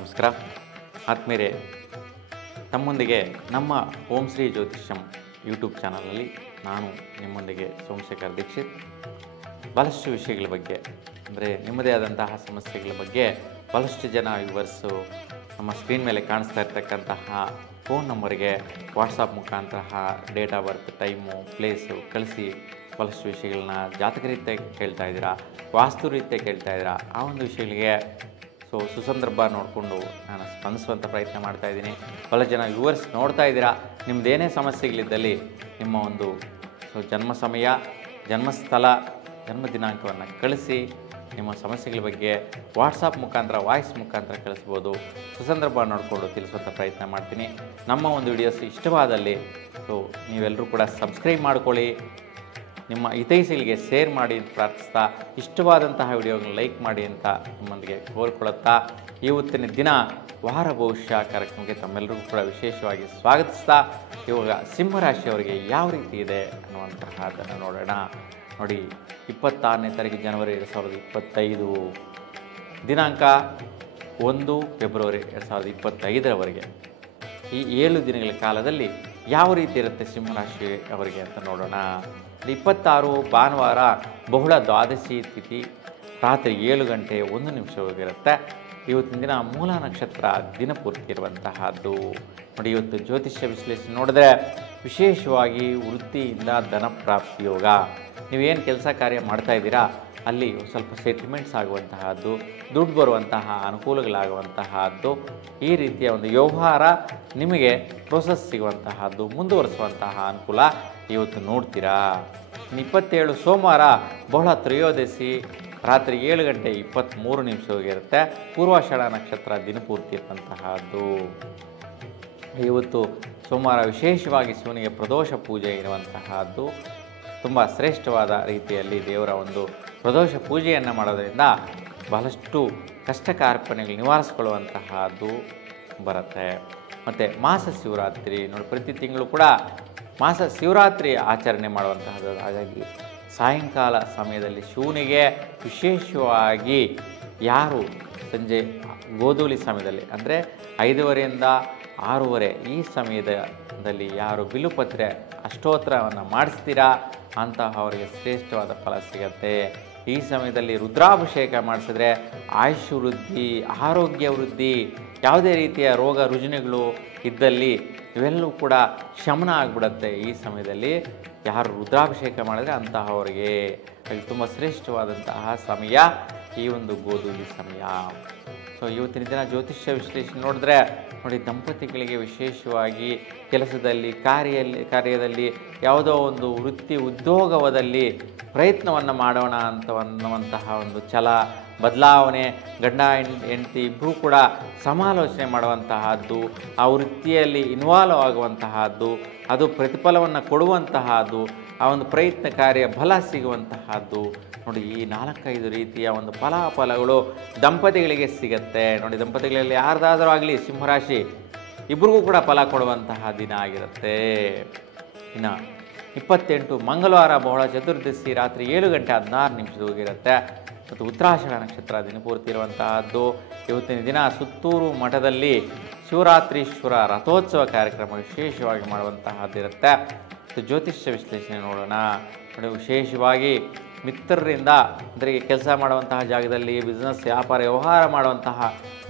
ನಮಸ್ಕಾರ ಆತ್ಮೀಯರೇ, ತಮ್ಮೊಂದಿಗೆ ನಮ್ಮ ಓಂ ಶ್ರೀ ಜ್ಯೋತಿಷ್ಯಂ ಯೂಟ್ಯೂಬ್ ಚಾನಲಲ್ಲಿ ನಾನು ನಿಮ್ಮೊಂದಿಗೆ ಸೋಮಶೇಖರ್ ದೀಕ್ಷಿತ್. ಭಾಳಷ್ಟು ವಿಷಯಗಳ ಬಗ್ಗೆ ಅಂದರೆ ನಿಮ್ಮದೇ ಆದಂತಹ ಸಮಸ್ಯೆಗಳ ಬಗ್ಗೆ ಭಾಳಷ್ಟು ಜನ ವ್ಯೂವರ್ಸು ನಮ್ಮ ಸ್ಕ್ರೀನ್ ಮೇಲೆ ಕಾಣಿಸ್ತಾ ಇರ್ತಕ್ಕಂತಹ ಫೋನ್ ನಂಬರ್ಗೆ ವಾಟ್ಸಪ್ ಮುಖಾಂತರ date of birth, time, place ಕಳಿಸಿ ಭಾಳಷ್ಟು ವಿಷಯಗಳನ್ನ ಜಾತಕ ರೀತಿಯ ಕೇಳ್ತಾ ಇದ್ದೀರಾ, ವಾಸ್ತು ರೀತಿಯ ಕೇಳ್ತಾ ಇದ್ದೀರಾ. ಆ ಒಂದು ವಿಷಯಗಳಿಗೆ ಸುಸಂದರ್ಭ ನೋಡಿಕೊಂಡು ನಾನು ಸ್ಪಂದಿಸುವಂಥ ಪ್ರಯತ್ನ ಮಾಡ್ತಾಯಿದ್ದೀನಿ. ಭಾಳ ಜನ ವ್ಯೂವರ್ಸ್ ನೋಡ್ತಾ ಇದ್ದೀರಾ. ನಿಮ್ಮದೇನೇ ಸಮಸ್ಯೆಗಳಿದ್ದಲ್ಲಿ ನಿಮ್ಮ ಒಂದು ಜನ್ಮ ಸಮಯ, ಜನ್ಮಸ್ಥಳ, ಜನ್ಮ ದಿನಾಂಕವನ್ನು ಕಳಿಸಿ ನಿಮ್ಮ ಸಮಸ್ಯೆಗಳ ಬಗ್ಗೆ ವಾಟ್ಸಪ್ ಮುಖಾಂತರ, ವಾಯ್ಸ್ ಮುಖಾಂತರ ಕಳಿಸ್ಬೋದು. ಸುಸಂದರ್ಭ ನೋಡಿಕೊಂಡು ತಿಳಿಸುವಂಥ ಪ್ರಯತ್ನ ಮಾಡ್ತೀನಿ. ನಮ್ಮ ಒಂದು ವಿಡಿಯೋಸ್ ಇಷ್ಟವಾದಲ್ಲಿ ನೀವೆಲ್ಲರೂ ಕೂಡ ಸಬ್ಸ್ಕ್ರೈಬ್ ಮಾಡ್ಕೊಳ್ಳಿ, ನಿಮ್ಮ ಹಿತೈಷಿಗಳಿಗೆ ಶೇರ್ ಮಾಡಿ ಅಂತ ಪ್ರಾರ್ಥಿಸ್ತಾ, ಇಷ್ಟವಾದಂತಹ ವಿಡಿಯೋಗಳನ್ನ ಲೈಕ್ ಮಾಡಿ ಅಂತ ನಿಮ್ಮೊಂದಿಗೆ ಕೋರ್ಕೊಳ್ಳುತ್ತಾ, ಇವತ್ತಿನ ದಿನ ವಾರ ಭವಿಷ್ಯ ಕಾರ್ಯಕ್ರಮಕ್ಕೆ ತಮ್ಮೆಲ್ಲರಿಗೂ ಕೂಡ ವಿಶೇಷವಾಗಿ ಸ್ವಾಗತಿಸ್ತಾ, ಇವಾಗ ಸಿಂಹರಾಶಿಯವರಿಗೆ ಯಾವ ರೀತಿ ಇದೆ ಅನ್ನುವಂತಹದ್ದನ್ನು ನೋಡೋಣ. ನೋಡಿ, 26ನೇ ತಾರೀಕು ಜನವರಿ 2025, ದಿನಾಂಕ 1 ಫೆಬ್ರವರಿ 2025ರವರೆಗೆ ಈ 7 ದಿನಗಳ ಕಾಲದಲ್ಲಿ ಯಾವ ರೀತಿ ಇರುತ್ತೆ ಸಿಂಹರಾಶಿ ಅವರಿಗೆ ಅಂತ ನೋಡೋಣ. 26 ಭಾನುವಾರ ಬಹುಳ ದ್ವಾದಶಿ ತಿಥಿ, ರಾತ್ರಿ 7 ಗಂಟೆ 1 ನಿಮಿಷವಾಗಿರುತ್ತೆ. ಇವತ್ತಿನ ದಿನ ಮೂಲ ನಕ್ಷತ್ರ ದಿನಪೂರ್ತಿ ಇರುವಂತಹದ್ದು. ನೋಡಿ, ಇವತ್ತು ಜ್ಯೋತಿಷ್ಯ ವಿಶ್ಲೇಷಣೆ ನೋಡಿದ್ರೆ ವಿಶೇಷವಾಗಿ ವೃತ್ತಿಯಿಂದ ಧನ ಪ್ರಾಪ್ತಿ ಯೋಗ. ನೀವೇನು ಕೆಲಸ ಕಾರ್ಯ ಮಾಡ್ತಾ ಇದ್ದೀರಾ ಅಲ್ಲಿ ಸ್ವಲ್ಪ ಸೆಟ್ಲ್ಮೆಂಟ್ಸ್ ಆಗುವಂತಹದ್ದು, ದುಡ್ಡು ಬರುವಂತಹ ಅನುಕೂಲಗಳಾಗುವಂತಹದ್ದು, ಈ ರೀತಿಯ ಒಂದು ವ್ಯವಹಾರ ನಿಮಗೆ ಪ್ರೋಸೆಸ್ ಸಿಗುವಂತಹದ್ದು, ಮುಂದುವರಿಸುವಂತಹ ಅನುಕೂಲ ಇವತ್ತು ನೋಡ್ತೀರಾ. 27 ಸೋಮವಾರ ಬಹುಳ ತ್ರಯೋದಶಿ, ರಾತ್ರಿ 7 ಗಂಟೆ 23 ನಿಮಿಷವಾಗಿರುತ್ತೆ. ಪೂರ್ವಾಷಾಢ ನಕ್ಷತ್ರ ದಿನಪೂರ್ತಿ ಇರುವಂತಹದ್ದು. ಇವತ್ತು ಸೋಮವಾರ ವಿಶೇಷವಾಗಿ ಶಿವನಿಗೆ ಪ್ರದೋಷ ಪೂಜೆ ಇರುವಂತಹದ್ದು. ತುಂಬ ಶ್ರೇಷ್ಠವಾದ ರೀತಿಯಲ್ಲಿ ದೇವರ ಒಂದು ಪ್ರದೋಷ ಪೂಜೆಯನ್ನು ಮಾಡೋದರಿಂದ ಬಹಳಷ್ಟು ಕಷ್ಟ ಕಾರ್ಪಣ್ಯಗಳು ನಿವಾರಿಸಿಕೊಳ್ಳುವಂತಹದ್ದು ಬರುತ್ತೆ. ಮತ್ತು ಮಾಸ ಶಿವರಾತ್ರಿ ನೋಡಿ, ಪ್ರತಿ ತಿಂಗಳು ಕೂಡ ಮಾಸ ಶಿವರಾತ್ರಿ ಆಚರಣೆ ಮಾಡುವಂತಹದ್ದು. ಹಾಗಾಗಿ ಸಾಯಂಕಾಲ ಸಮಯದಲ್ಲಿ ಶಿವನಿಗೆ ವಿಶೇಷವಾಗಿ ಯಾರು ಸಂಜೆ ಗೋಧೂಳಿ ಸಮಯದಲ್ಲಿ ಅಂದರೆ 5:30ರಿಂದ 6:30 ಈ ಸಮಯದಲ್ಲಿ ಯಾರು ಬಿಲ್ಲುಪತ್ರೆ ಅಷ್ಟೋತ್ತರವನ್ನು ಮಾಡಿಸ್ತೀರಾ ಅಂತಹವರಿಗೆ ಶ್ರೇಷ್ಠವಾದ ಫಲ ಸಿಗತ್ತೆ. ಈ ಸಮಯದಲ್ಲಿ ರುದ್ರಾಭಿಷೇಕ ಮಾಡಿಸಿದ್ರೆ ಆಯುಷ್ ವೃದ್ಧಿ, ಆರೋಗ್ಯ ವೃದ್ಧಿ, ಯಾವುದೇ ರೀತಿಯ ರೋಗ ರುಜಿನಗಳು ಇದ್ದಲ್ಲಿ ಇವೆಲ್ಲವೂ ಕೂಡ ಶಮನ ಆಗಿಬಿಡುತ್ತೆ. ಈ ಸಮಯದಲ್ಲಿ ಯಾರು ರುದ್ರಾಭಿಷೇಕ ಮಾಡಿದ್ರೆ ಅಂತಹವರಿಗೆ ತುಂಬ ಶ್ರೇಷ್ಠವಾದಂತಹ ಸಮಯ ಈ ಒಂದು ಗೋಧೂಳಿ ಸಮಯ. ಇವತ್ತಿನ ದಿನ ಜ್ಯೋತಿಷ್ಯ ವಿಶ್ಲೇಷಣೆ ನೋಡಿದ್ರೆ ನೋಡಿ, ದಂಪತಿಗಳಿಗೆ ವಿಶೇಷವಾಗಿ ಕೆಲಸದಲ್ಲಿ, ಕಾರ್ಯದಲ್ಲಿ ಯಾವುದೋ ಒಂದು ವೃತ್ತಿ ಉದ್ಯೋಗದಲ್ಲಿ ಪ್ರಯತ್ನವನ್ನು ಮಾಡೋಣ ಅನ್ನುವಂತಹ ಒಂದು ಛಲ, ಬದಲಾವಣೆ, ಗಂಡ ಹೆಂಡತಿ ಇಬ್ಬರೂ ಕೂಡ ಸಮಾಲೋಚನೆ ಮಾಡುವಂತಹದ್ದು, ಆ ವೃತ್ತಿಯಲ್ಲಿ ಇನ್ವಾಲ್ವ್ ಆಗುವಂತಹದ್ದು, ಅದು ಪ್ರತಿಫಲವನ್ನು ಕೊಡುವಂತಹದ್ದು, ಆ ಒಂದು ಪ್ರಯತ್ನ ಕಾರ್ಯ ಫಲ ಸಿಗುವಂತಹದ್ದು. ನೋಡಿ, ಈ 4-5 ರೀತಿಯ ಒಂದು ಫಲಾಫಲಗಳು ದಂಪತಿಗಳಿಗೆ ಸಿಗತ್ತೆ. ನೋಡಿ, ದಂಪತಿಗಳಲ್ಲಿ ಯಾರ್ದಾದರೂ ಆಗಲಿ ಸಿಂಹರಾಶಿ ಇಬ್ಬರಿಗೂ ಕೂಡ ಫಲ ಕೊಡುವಂತಹ ದಿನ ಆಗಿರುತ್ತೆ. ಇನ್ನು 28 ಮಂಗಳವಾರ ಬಹುಳ ಚತುರ್ದಶಿ, ರಾತ್ರಿ 7 ಗಂಟೆ 16 ನಿಮಿಷದವರೆಗಿರುತ್ತೆ. ಮತ್ತು ಉತ್ತರಾಷಾಢ ನಕ್ಷತ್ರ ದಿನಪೂರ್ತಿ ಇರುವಂತಹದ್ದು. ಇವತ್ತಿನ ದಿನ ಸುತ್ತೂರು ಮಠದಲ್ಲಿ ಶಿವರಾತ್ರೀಶ್ವರ ರಥೋತ್ಸವ ಕಾರ್ಯಕ್ರಮ ವಿಶೇಷವಾಗಿ ಮಾಡುವಂತಹದ್ದಿರುತ್ತೆ. ಜ್ಯೋತಿಷ್ಯ ವಿಶ್ಲೇಷಣೆ ನೋಡೋಣ. ನೋಡಿ, ವಿಶೇಷವಾಗಿ ಮಿತ್ರರಿಂದ ಅಂದರೆ ಕೆಲಸ ಮಾಡುವಂತಹ ಜಾಗದಲ್ಲಿ, ಬಿಸ್ನೆಸ್, ವ್ಯಾಪಾರ, ವ್ಯವಹಾರ ಮಾಡುವಂತಹ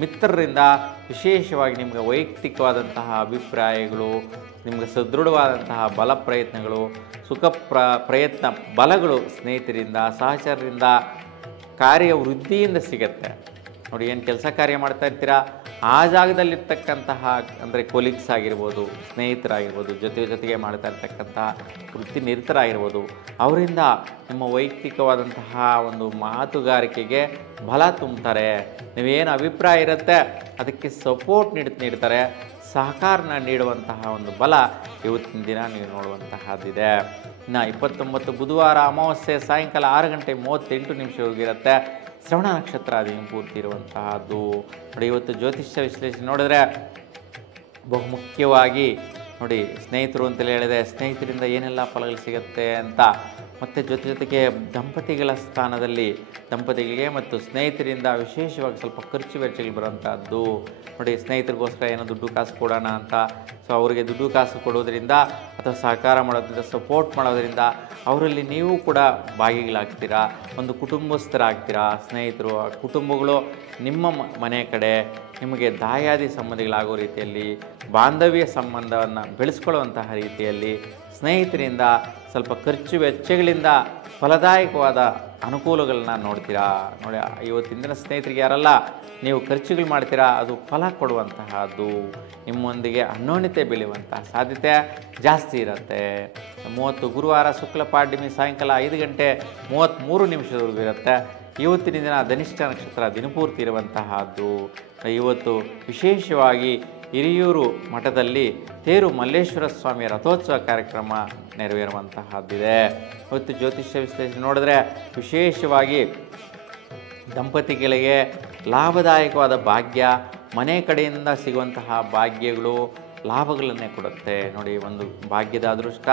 ಮಿತ್ರರಿಂದ ವಿಶೇಷವಾಗಿ ನಿಮಗೆ ವೈಯಕ್ತಿಕವಾದಂತಹ ಅಭಿಪ್ರಾಯಗಳು, ನಿಮಗೆ ಸದೃಢವಾದಂತಹ ಬಲ ಪ್ರಯತ್ನಗಳು, ಸುಖ ಪ್ರಯತ್ನ ಬಲಗಳು ಸ್ನೇಹಿತರಿಂದ, ಸಹಚರರಿಂದ, ಕಾರ್ಯ ವೃದ್ಧಿಯಿಂದ ಸಿಗತ್ತೆ. ನೋಡಿ, ಏನು ಕೆಲಸ ಕಾರ್ಯ ಮಾಡ್ತಾ ಇರ್ತೀರಾ ಆ ಜಾಗದಲ್ಲಿರ್ತಕ್ಕಂತಹ ಅಂದರೆ ಕೊಲೀಗ್ಸ್ ಆಗಿರ್ಬೋದು, ಸ್ನೇಹಿತರಾಗಿರ್ಬೋದು, ಜೊತೆಗೆ ಮಾಡ್ತಾ ಇರ್ತಕ್ಕಂತಹ ವೃತ್ತಿ ನಿರತರಾಗಿರ್ಬೋದು, ಅವರಿಂದ ನಿಮ್ಮ ವೈಯಕ್ತಿಕವಾದಂತಹ ಒಂದು ಮಾತುಗಾರಿಕೆಗೆ ಬಲ ತುಂಬ್ತಾರೆ. ನೀವೇನು ಅಭಿಪ್ರಾಯ ಇರುತ್ತೆ ಅದಕ್ಕೆ ಸಪೋರ್ಟ್ ನೀಡ್ತಾರೆ, ಸಹಕಾರನ ನೀಡುವಂತಹ ಒಂದು ಬಲ ಇವತ್ತಿನ ದಿನ ನೀವು ನೋಡುವಂತಹದ್ದಿದೆ. ಇನ್ನು 29 ಬುಧವಾರ ಅಮಾವಾಸ್ಯೆ ಸಾಯಂಕಾಲ 6 ಗಂಟೆ 38 ನಿಮಿಷವರೆಗಿರುತ್ತೆ. ಶ್ರವಣ ನಕ್ಷತ್ರ ದಿನಪೂರ್ತಿ ಇರುವಂತಹದ್ದು. ನೋಡಿ, ಇವತ್ತು ಜ್ಯೋತಿಷ್ಯ ವಿಶ್ಲೇಷಣೆ ನೋಡಿದ್ರೆ ಬಹುಮುಖ್ಯವಾಗಿ ನೋಡಿ, ಸ್ನೇಹಿತರು ಅಂತಲೇ ಹೇಳಿದೆ, ಸ್ನೇಹಿತರಿಂದ ಏನೆಲ್ಲ ಫಲಗಳು ಸಿಗುತ್ತೆ ಅಂತ ಮತ್ತು ಜೊತೆಗೆ ದಂಪತಿಗಳ ಸ್ಥಾನದಲ್ಲಿ ದಂಪತಿಗಳಿಗೆ ಮತ್ತು ಸ್ನೇಹಿತರಿಂದ ವಿಶೇಷವಾಗಿ ಸ್ವಲ್ಪ ಖರ್ಚು ವೆಚ್ಚಗಳು ಬರುವಂಥದ್ದು. ನೋಡಿ, ಸ್ನೇಹಿತರಿಗೋಸ್ಕರ ಏನೋ ದುಡ್ಡು ಕಾಸು ಕೊಡೋಣ ಅಂತ, ಸೊ ಅವರಿಗೆ ದುಡ್ಡು ಕಾಸು ಕೊಡೋದ್ರಿಂದ ಅಥವಾ ಸಹಕಾರ ಮಾಡೋದ್ರಿಂದ, ಸಪೋರ್ಟ್ ಮಾಡೋದ್ರಿಂದ ಅವರಲ್ಲಿ ನೀವು ಕೂಡ ಭಾಗಿಗಳಾಗ್ತೀರಾ, ಒಂದು ಕುಟುಂಬಸ್ಥರಾಗ್ತೀರಾ. ಸ್ನೇಹಿತರು, ಕುಟುಂಬಗಳು ನಿಮ್ಮ ಮನೆ ಕಡೆ ನಿಮಗೆ ದಾಯಾದಿ ಸಂಬಂಧಿಗಳಾಗೋ ರೀತಿಯಲ್ಲಿ, ಬಾಂಧವ್ಯ ಸಂಬಂಧವನ್ನು ಬೆಳೆಸ್ಕೊಳ್ಳುವಂತಹ ರೀತಿಯಲ್ಲಿ, ಸ್ನೇಹಿತರಿಂದ ಸ್ವಲ್ಪ ಖರ್ಚು ವೆಚ್ಚಗಳಿಂದ ಫಲದಾಯಕವಾದ ಅನುಕೂಲಗಳನ್ನ ನೋಡ್ತೀರಾ. ನೋಡಿ, ಇವತ್ತಿನ ದಿನ ಸ್ನೇಹಿತರಿಗೆ ಯಾರೆಲ್ಲ ನೀವು ಖರ್ಚುಗಳು ಮಾಡ್ತೀರಾ ಅದು ಫಲ ಕೊಡುವಂತಹದ್ದು, ನಿಮ್ಮೊಂದಿಗೆ ಅನ್ಯೋನ್ಯತೆ ಬೆಳೆಯುವಂತಹ ಸಾಧ್ಯತೆ ಜಾಸ್ತಿ ಇರುತ್ತೆ. 30 ಗುರುವಾರ ಶುಕ್ಲ ಪಾಡ್ಯಮಿ ಸಾಯಂಕಾಲ 5 ಗಂಟೆ 33 ನಿಮಿಷದವರೆಗೂ ಇರುತ್ತೆ. ಇವತ್ತಿನ ದಿನ ಧನಿಷ್ಠ ನಕ್ಷತ್ರ ದಿನಪೂರ್ತಿ ಇರುವಂತಹದ್ದು. ಇವತ್ತು ವಿಶೇಷವಾಗಿ ಹಿರಿಯೂರು ಮಠದಲ್ಲಿ ತೇರು ಮಲ್ಲೇಶ್ವರ ಸ್ವಾಮಿಯ ರಥೋತ್ಸವ ಕಾರ್ಯಕ್ರಮ ನೆರವೇರುವಂತಹದ್ದಿದೆ. ಇವತ್ತು ಜ್ಯೋತಿಷ್ಯ ವಿಶ್ಲೇಷಣೆ ನೋಡಿದ್ರೆ ವಿಶೇಷವಾಗಿ ದಂಪತಿಗಳಿಗೆ ಲಾಭದಾಯಕವಾದ ಭಾಗ್ಯ, ಮನೆ ಕಡೆಯಿಂದ ಸಿಗುವಂತಹ ಭಾಗ್ಯಗಳು ಲಾಭಗಳನ್ನೇ ಕೊಡುತ್ತೆ. ನೋಡಿ, ಒಂದು ಭಾಗ್ಯದ ಅದೃಷ್ಟ,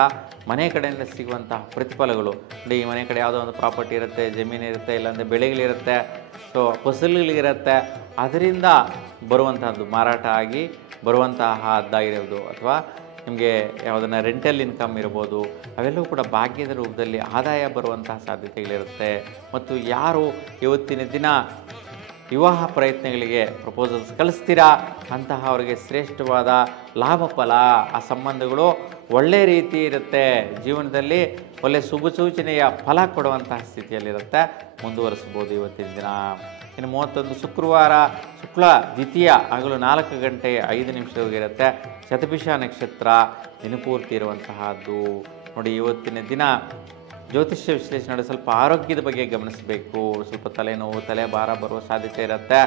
ಮನೆ ಕಡೆಯಿಂದ ಸಿಗುವಂತಹ ಪ್ರತಿಫಲಗಳು. ನೋಡಿ, ಈ ಮನೆ ಕಡೆ ಯಾವುದೋ ಒಂದು ಪ್ರಾಪರ್ಟಿ ಇರುತ್ತೆ, ಜಮೀನು ಇರುತ್ತೆ, ಇಲ್ಲಾಂದರೆ ಬೆಳೆಗಳಿರುತ್ತೆ, ಸೊ ಫಸಲುಗಳಿರುತ್ತೆ, ಅದರಿಂದ ಬರುವಂತಹದ್ದು ಮಾರಾಟ ಆಗಿ ಬರುವಂತಹ ಹದ್ದಾಗಿರೋದು, ಅಥವಾ ನಿಮಗೆ ಯಾವುದನ್ನು ರೆಂಟಲ್ ಇನ್ಕಮ್ ಇರ್ಬೋದು, ಅವೆಲ್ಲವೂ ಕೂಡ ಭಾಗ್ಯದ ರೂಪದಲ್ಲಿ ಆದಾಯ ಬರುವಂತಹ ಸಾಧ್ಯತೆಗಳಿರುತ್ತೆ. ಮತ್ತು ಯಾರು ಇವತ್ತಿನ ದಿನ ವಿವಾಹ ಪ್ರಯತ್ನಗಳಿಗೆ ಪ್ರಪೋಸಲ್ಸ್ ಕಳಿಸ್ತೀರಾ ಅಂತಹ ಅವರಿಗೆ ಶ್ರೇಷ್ಠವಾದ ಲಾಭ ಫಲ, ಆ ಸಂಬಂಧಗಳು ಒಳ್ಳೆಯ ರೀತಿ ಇರುತ್ತೆ, ಜೀವನದಲ್ಲಿ ಒಳ್ಳೆಯ ಶುಭ ಸೂಚನೆಯ ಫಲ ಕೊಡುವಂತಹ ಸ್ಥಿತಿಯಲ್ಲಿರುತ್ತೆ, ಮುಂದುವರಿಸ್ಬೋದು ಇವತ್ತಿನ ದಿನ. ಇನ್ನು 31 ಶುಕ್ರವಾರ ಶುಕ್ಲ ದ್ವಿತೀಯ ಹಗಲು 4 ಗಂಟೆ 5 ನಿಮಿಷದವರೆಗಿರುತ್ತೆ. ಶತಭಿಷ ನಕ್ಷತ್ರ ದಿನಪೂರ್ತಿ ಇರುವಂತಹದ್ದು. ನೋಡಿ, ಇವತ್ತಿನ ದಿನ ಜ್ಯೋತಿಷ್ಯ ವಿಶ್ಲೇಷಣೆ ಸ್ವಲ್ಪ ಆರೋಗ್ಯದ ಬಗ್ಗೆ ಗಮನಿಸಬೇಕು. ಸ್ವಲ್ಪ ತಲೆನೋವು, ತಲೆ ಭಾರ ಬರುವ ಸಾಧ್ಯತೆ ಇರುತ್ತೆ.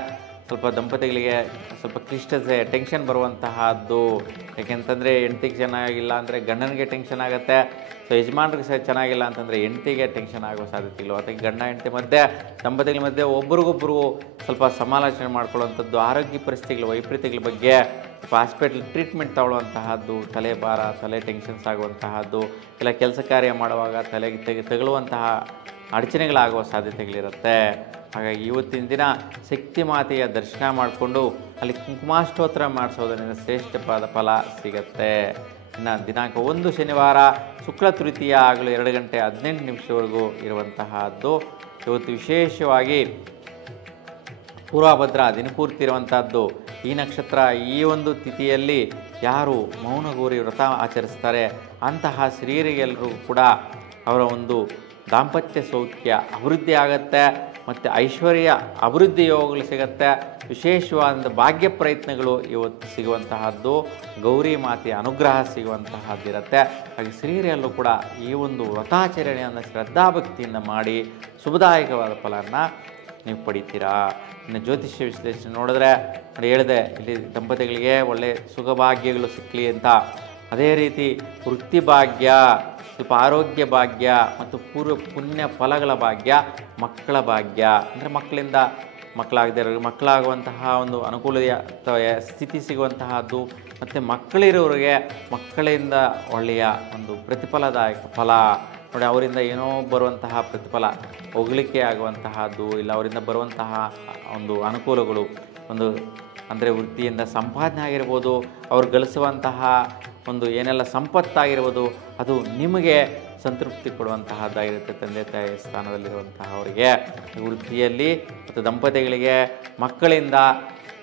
ಸ್ವಲ್ಪ ದಂಪತಿಗಳಿಗೆ ಸ್ವಲ್ಪ ಕ್ಲಿಷ್ಟತೆ, ಟೆನ್ಷನ್ ಬರುವಂತಹದ್ದು. ಯಾಕೆಂತಂದರೆ ಹೆಂಡ್ತಿಗೆ ಚೆನ್ನಾಗಿಲ್ಲ ಅಂದರೆ ಗಂಡನಿಗೆ ಟೆನ್ಷನ್ ಆಗುತ್ತೆ. ಸೊ ಯಜಮಾನ್ರಿಗೆ ಸಹ ಚೆನ್ನಾಗಿಲ್ಲ ಅಂತಂದರೆ ಹೆಂಡ್ತಿಗೆ ಟೆನ್ಷನ್ ಆಗೋ ಸಾಧ್ಯತೆಗಳು, ಅಥವಾ ಗಂಡ ಹೆಂಡತಿ ಮಧ್ಯೆ, ದಂಪತಿಗಳ ಮಧ್ಯೆ ಒಬ್ರಿಗೊಬ್ಬರು ಸ್ವಲ್ಪ ಸಮಾಲೋಚನೆ ಮಾಡ್ಕೊಳ್ಳುವಂಥದ್ದು, ಆರೋಗ್ಯ ಪರಿಸ್ಥಿತಿಗಳ ವೈಪರೀತ್ಯಗಳ ಬಗ್ಗೆ ಸ್ವಲ್ಪ ಹಾಸ್ಪಿಟಲ್ ಟ್ರೀಟ್ಮೆಂಟ್ ತಗೊಳ್ಳುವಂತಹದ್ದು, ತಲೆ ಭಾರ, ತಲೆ ಟೆನ್ಷನ್ಸ್ ಆಗುವಂತಹದ್ದು, ಇಲ್ಲ ಕೆಲಸ ಕಾರ್ಯ ಮಾಡುವಾಗ ತಲೆಗೆ ತಗುಲುವಂತಹ ಅಡಚಣೆಗಳಾಗುವ ಸಾಧ್ಯತೆಗಳಿರುತ್ತೆ. ಹಾಗಾಗಿ ಇವತ್ತಿನ ದಿನ ಶಕ್ತಿ ಮಾತೆಯ ದರ್ಶನ ಮಾಡಿಕೊಂಡು ಅಲ್ಲಿ ಕುಂಕುಮಾಷ್ಟೋತ್ತರ ಮಾಡಿಸೋದರಿಂದ ಶ್ರೇಷ್ಠವಾದ ಫಲ ಸಿಗತ್ತೆ. ಇನ್ನು ದಿನಾಂಕ 1 ಶನಿವಾರ ಶುಕ್ಲ ತೃತೀಯ ಆಗಲು 2 ಗಂಟೆ 18 ನಿಮಿಷವರೆಗೂ ಇರುವಂತಹದ್ದು. ಇವತ್ತು ವಿಶೇಷವಾಗಿ ಪೂರ್ವಭದ್ರ ದಿನಪೂರ್ತಿ ಇರುವಂತಹದ್ದು. ಈ ನಕ್ಷತ್ರ, ಈ ಒಂದು ತಿಥಿಯಲ್ಲಿ ಯಾರು ಮೌನಗೌರಿ ವ್ರತ ಆಚರಿಸ್ತಾರೆ ಅಂತಹ ಸ್ತ್ರೀಯರಿಗೆಲ್ಲರೂ ಕೂಡ ಅವರ ಒಂದು ದಾಂಪತ್ಯ ಸೌಖ್ಯ ಅಭಿವೃದ್ಧಿ ಆಗುತ್ತೆ, ಮತ್ತು ಐಶ್ವರ್ಯ ಅಭಿವೃದ್ಧಿ ಯೋಗಗಳು ಸಿಗುತ್ತೆ. ವಿಶೇಷವಾದ ಭಾಗ್ಯ ಪ್ರಯತ್ನಗಳು ಇವತ್ತು ಸಿಗುವಂತಹದ್ದು, ಗೌರಿ ಮಾತೆಯ ಅನುಗ್ರಹ ಸಿಗುವಂತಹದ್ದಿರುತ್ತೆ. ಹಾಗೆ ಸ್ತ್ರೀಯರಲ್ಲೂ ಕೂಡ ಈ ಒಂದು ವ್ರತಾಚರಣೆಯನ್ನು ಶ್ರದ್ಧಾಭಕ್ತಿಯಿಂದ ಮಾಡಿ ಶುಭದಾಯಕವಾದ ಫಲವನ್ನು ನೀವು ಪಡಿತೀರಾ. ಇನ್ನು ಜ್ಯೋತಿಷ್ಯ ವಿಶ್ಲೇಷಣೆ ನೋಡಿದ್ರೆ ಹೇಳಿದೆ, ಇಲ್ಲಿ ದಂಪತಿಗಳಿಗೆ ಒಳ್ಳೆಯ ಸುಖಭಾಗ್ಯಗಳು ಸಿಕ್ಕಲಿ ಅಂತ. ಅದೇ ರೀತಿ ವೃತ್ತಿ ಭಾಗ್ಯ, ಸ್ವಲ್ಪ ಆರೋಗ್ಯ ಭಾಗ್ಯ ಮತ್ತು ಪುಣ್ಯ ಫಲಗಳ ಭಾಗ್ಯ, ಮಕ್ಕಳ ಭಾಗ್ಯ ಅಂದರೆ ಮಕ್ಕಳಿಂದ ಮಕ್ಕಳಾಗದೇ ಇರೋರಿಗೆ ಮಕ್ಕಳಾಗುವಂತಹ ಒಂದು ಅನುಕೂಲ ಸ್ಥಿತಿ ಸಿಗುವಂತಹದ್ದು, ಮತ್ತು ಮಕ್ಕಳಿರೋರಿಗೆ ಮಕ್ಕಳಿಂದ ಒಳ್ಳೆಯ ಒಂದು ಪ್ರತಿಫಲದಾಯಕ ಫಲ. ನೋಡಿ, ಅವರಿಂದ ಏನೋ ಬರುವಂತಹ ಪ್ರತಿಫಲ, ಹೊಗಳಿಕೆ ಆಗುವಂತಹದ್ದು, ಇಲ್ಲ ಅವರಿಂದ ಬರುವಂತಹ ಒಂದು ಅನುಕೂಲಗಳು, ಒಂದು ಅಂದರೆ ವೃತ್ತಿಯಿಂದ ಸಂಪಾದನೆ ಆಗಿರ್ಬೋದು, ಅವ್ರು ಗಳಿಸುವಂತಹ ಒಂದು ಏನೆಲ್ಲ ಸಂಪತ್ತಾಗಿರ್ಬೋದು, ಅದು ನಿಮಗೆ ಸಂತೃಪ್ತಿ ಕೊಡುವಂತಹದ್ದಾಗಿರುತ್ತೆ. ತಂದೆ ತಾಯಿ ಸ್ಥಾನದಲ್ಲಿರುವಂತಹ ಅವರಿಗೆ ವೃತ್ತಿಯಲ್ಲಿ ಮತ್ತು ದಂಪತಿಗಳಿಗೆ ಮಕ್ಕಳಿಂದ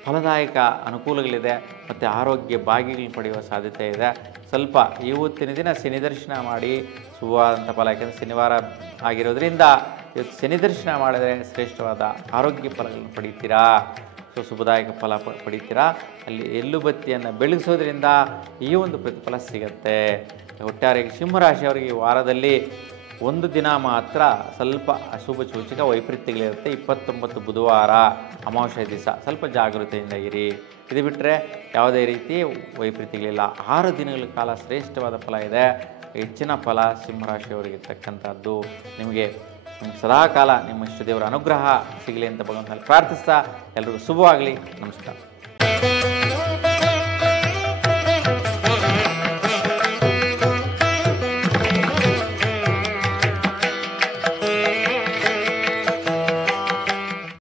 ಫಲದಾಯಕ ಅನುಕೂಲಗಳಿದೆ, ಮತ್ತು ಆರೋಗ್ಯ ಭಾಗ್ಯಗಳನ್ನು ಪಡೆಯುವ ಸಾಧ್ಯತೆ ಇದೆ. ಸ್ವಲ್ಪ ಇವತ್ತಿನ ದಿನ ಶನಿ ದರ್ಶನ ಮಾಡಿ ಶುಭವಾದಂಥ ಫಲ. ಯಾಕೆಂದರೆ ಶನಿವಾರ ಆಗಿರೋದ್ರಿಂದ ಇವತ್ತು ಶನಿ ದರ್ಶನ ಮಾಡಿದರೆ ಶ್ರೇಷ್ಠವಾದ ಆರೋಗ್ಯ ಫಲಗಳನ್ನು ಪಡಿತೀರಾ. ಸೊ ಶುಭದಾಯಕ ಫಲ ಪಡಿತೀರಾ. ಅಲ್ಲಿ ಎಳ್ಳು ಬತ್ತಿಯನ್ನು ಬೆಳಗಿಸೋದ್ರಿಂದ ಈ ಒಂದು ಪ್ರತಿಫಲ ಸಿಗುತ್ತೆ. ಒಟ್ಟಾರೆ ಸಿಂಹರಾಶಿಯವರಿಗೆ ಈ ವಾರದಲ್ಲಿ ಒಂದು ದಿನ ಮಾತ್ರ ಸ್ವಲ್ಪ ಅಶುಭ ಸೂಚಕ ವೈಪರೀತ್ಯಗಳಿರುತ್ತೆ. 29 ಬುಧವಾರ ಅಮಾವಾಸ್ಯೆ ದಿವಸ ಸ್ವಲ್ಪ ಜಾಗೃತೆಯಿಂದ ಇರಿ. ಇದು ಬಿಟ್ಟರೆ ಯಾವುದೇ ರೀತಿ ವೈಪರೀತ್ಯಗಳಿಲ್ಲ. 6 ದಿನಗಳ ಕಾಲ ಶ್ರೇಷ್ಠವಾದ ಫಲ ಇದೆ. ಹೆಚ್ಚಿನ ಫಲ ಸಿಂಹರಾಶಿಯವರಿಗಿರ್ತಕ್ಕಂಥದ್ದು. ನಿಮಗೆ ಸದಾಕಾಲ ನಿಮ್ಮ ಇಷ್ಟದೇವರ ಅನುಗ್ರಹ ಸಿಗಲಿ ಅಂತ ಭಗವಂತನಲ್ಲಿ ಪ್ರಾರ್ಥಿಸ್ತಾ ಎಲ್ರಿಗೂ ಶುಭವಾಗಲಿ. ನಮಸ್ಕಾರ.